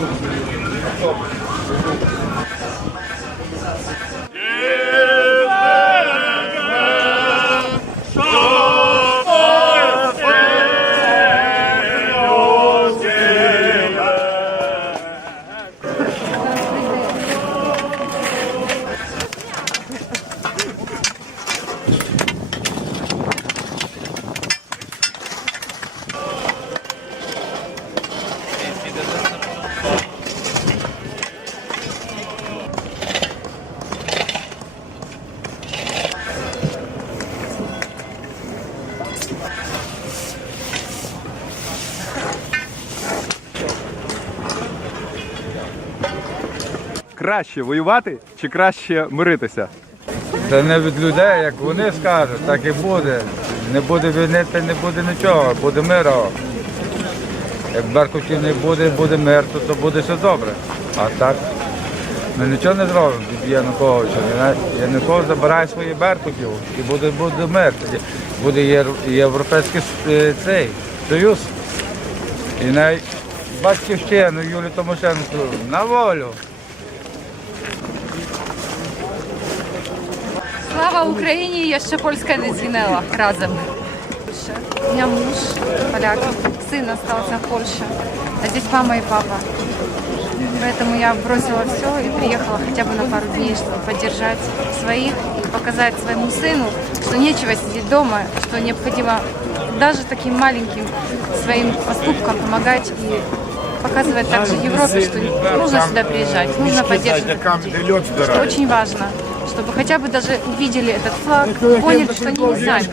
Стоп. Краще воювати чи краще миритися? Це не від людей, як вони скажуть, так і буде. Не буде війни, то не буде нічого, буде миру. Як Беркутів не буде, буде мир, то, то буде все добре. А так ми нічого не зробимо від Януковича. Янукович забирає свої Беркутів і буде, буде мир. Буде Європейський е, цей союз. І навіть батьківщину Юлію Тимошенко на волю. Слава Україні! Я польська не згинела разом. У меня муж поляк, сын остался в Польше, а здесь мама и папа. Поэтому я бросила все и приехала хотя бы на пару дней, чтобы поддержать своих и показать своему сыну, что нечего сидеть дома, что необходимо даже таким маленьким своим поступком помогать и показывать также Европе, что нужно сюда приезжать, нужно поддерживать детей. Что очень важно, чтобы хотя бы даже увидели этот флаг, поняли, что они не сами.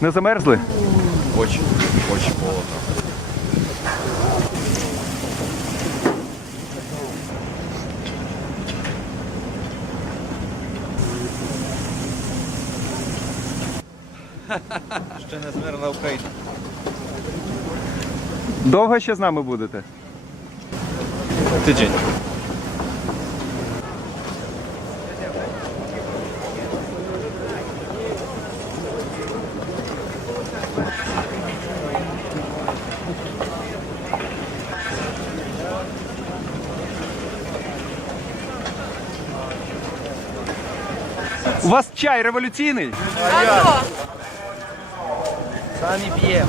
Не замерзли? Очень, очень холодно. Ще не змирна Україна. Довго ще з нами будете? Тиждень. У вас чай революційний? Та не п'ємо.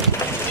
fight.